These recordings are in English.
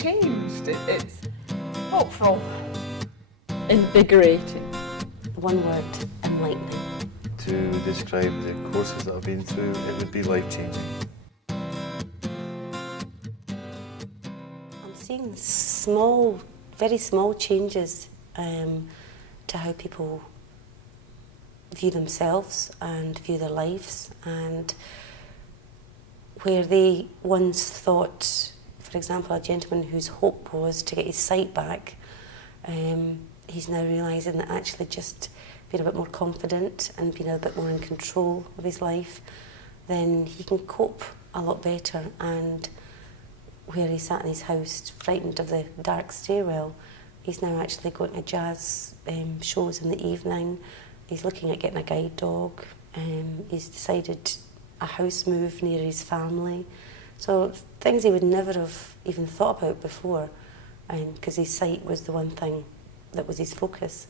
changed. It's hopeful. Invigorating. One word, enlightening. To describe the courses that I've been through, it would be life-changing. I'm seeing very small changes to how people view themselves and view their lives, and where they once thought, for example, a gentleman whose hope was to get his sight back, he's now realising that actually just being a bit more confident and being a bit more in control of his life, then he can cope a lot better. And where he sat in his house frightened of the dark stairwell, he's now actually going to jazz shows in the evening. He's looking at getting a guide dog. He's decided a house move near his family. So things he would never have even thought about before, because his sight was the one thing that was his focus.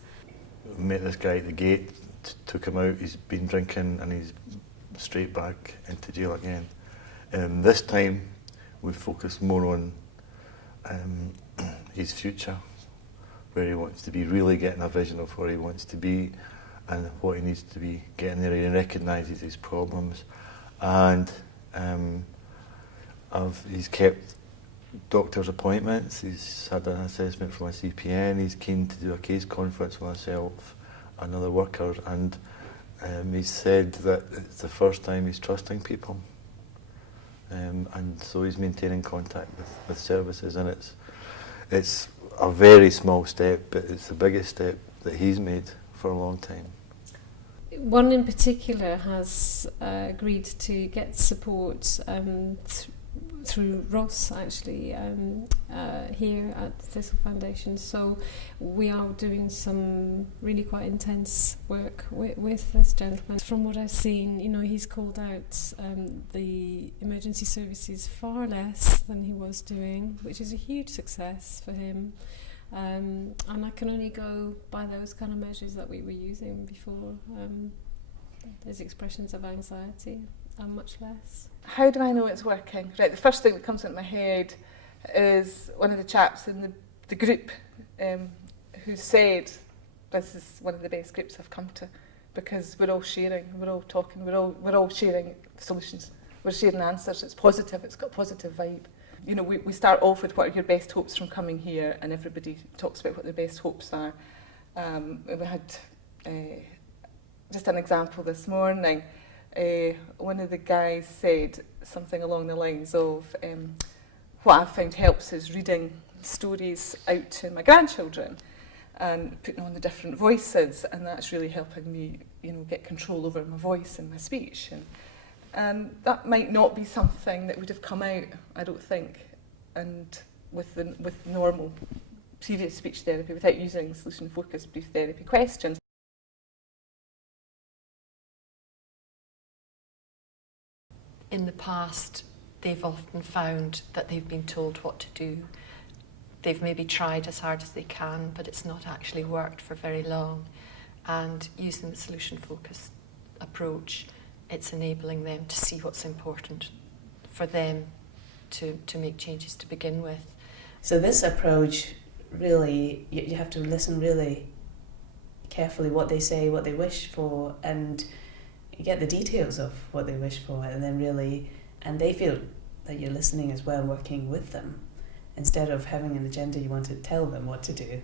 I met this guy at the gate, took him out, he's been drinking and he's straight back into jail again. This time we focused more on his future, where he wants to be, really getting a vision of where he wants to be and what he needs to be getting there. He recognises his problems, and he's kept doctor's appointments, he's had an assessment from a CPN, he's keen to do a case conference with myself and other workers, and he's said that it's the first time he's trusting people, and so he's maintaining contact with services, and it's a very small step, but it's the biggest step that he's made for a long time. One in particular has agreed to get support through Ross, actually, here at Thistle Foundation. So we are doing some really quite intense work with this gentleman. From what I've seen, you know, he's called out the emergency services far less than he was doing, which is a huge success for him. And I can only go by those kind of measures that we were using before. There's expressions of anxiety and much less. How do I know it's working? Right, the first thing that comes into my head is one of the chaps in the group who said, this is one of the best groups I've come to, because we're all sharing, we're all talking, we're all sharing solutions, we're sharing answers. It's positive, it's got a positive vibe. You know, we start off with what are your best hopes from coming here, and everybody talks about what their best hopes are. We had just an example this morning. One of the guys said something along the lines of, what I've found helps is reading stories out to my grandchildren and putting on the different voices, and that's really helping me, you know, get control over my voice and my speech. And that might not be something that would have come out, I don't think, and with normal previous speech therapy, without using solution-focused brief therapy questions. In the past, they've often found that they've been told what to do. They've maybe tried as hard as they can, but it's not actually worked for very long. And using the solution-focused approach, it's enabling them to see what's important for them to make changes to begin with. So this approach, really, you have to listen really carefully what they say, what they wish for, and you get the details of what they wish for, and then and they feel that you're listening as well, working with them, instead of having an agenda you want to tell them what to do.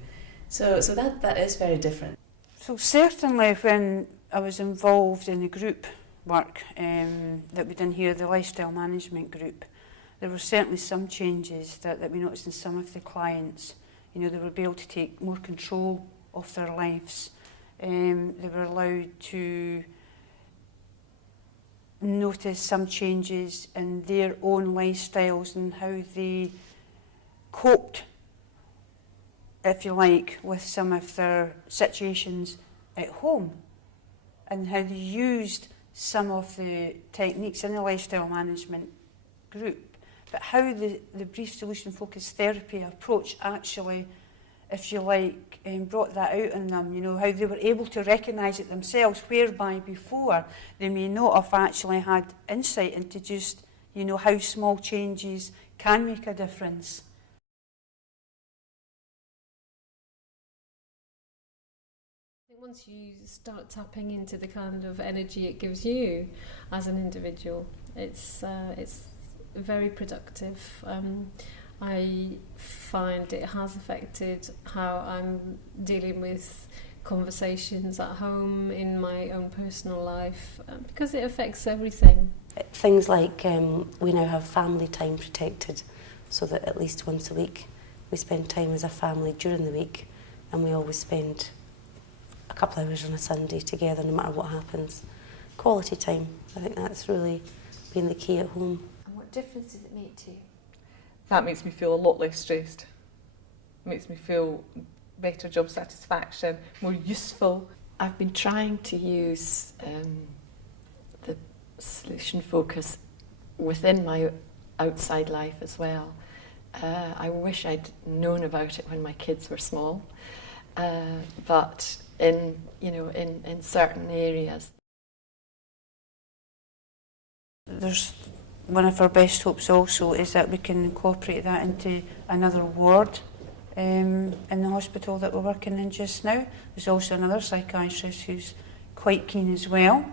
So that is very different. So certainly when I was involved in the group work that we done here, the lifestyle management group, there were certainly some changes that we noticed in some of the clients. You know, they were able to take more control of their lives. They were allowed to notice some changes in their own lifestyles and how they coped, if you like, with some of their situations at home, and how they used some of the techniques in the lifestyle management group, but how the brief solution focused therapy approach actually, if you like, brought that out in them, you know, how they were able to recognise it themselves, whereby before they may not have actually had insight into just, you know, how small changes can make a difference. once you start tapping into the kind of energy it gives you as an individual, it's very productive. I find it has affected how I'm dealing with conversations at home, in my own personal life, because it affects everything. Things like we now have family time protected, so that at least once a week we spend time as a family during the week, and we always spend a couple of hours on a Sunday together no matter what happens. Quality time, I think that's really been the key at home. And what difference does it make to you? That makes me feel a lot less stressed. It makes me feel better job satisfaction, more useful. I've been trying to use the solution focus within my outside life as well. I wish I'd known about it when my kids were small, but in certain areas. There's one of our best hopes also is that we can incorporate that into another ward in the hospital that we're working in just now. There's also another psychiatrist who's quite keen as well,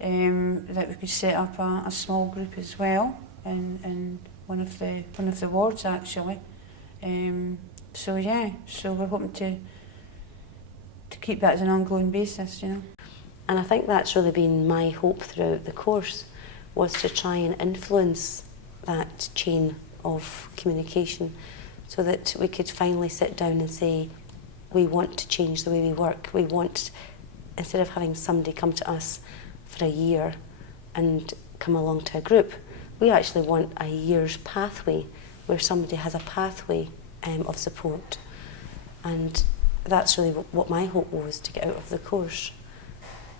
that we could set up a small group as well in one of the wards actually. So we're hoping to keep that as an ongoing basis, you know. And I think that's really been my hope throughout the course, was to try and influence that chain of communication so that we could finally sit down and say, we want to change the way we work. We want, instead of having somebody come to us for a year and come along to a group, we actually want a year's pathway where somebody has a pathway of support. And that's really what my hope was to get out of the course.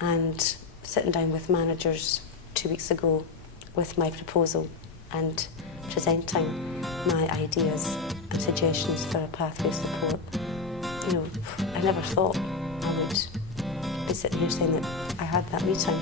And sitting down with managers 2 weeks ago with my proposal and presenting my ideas and suggestions for a pathway support, you know, I never thought I would be sitting here saying that I had that meeting.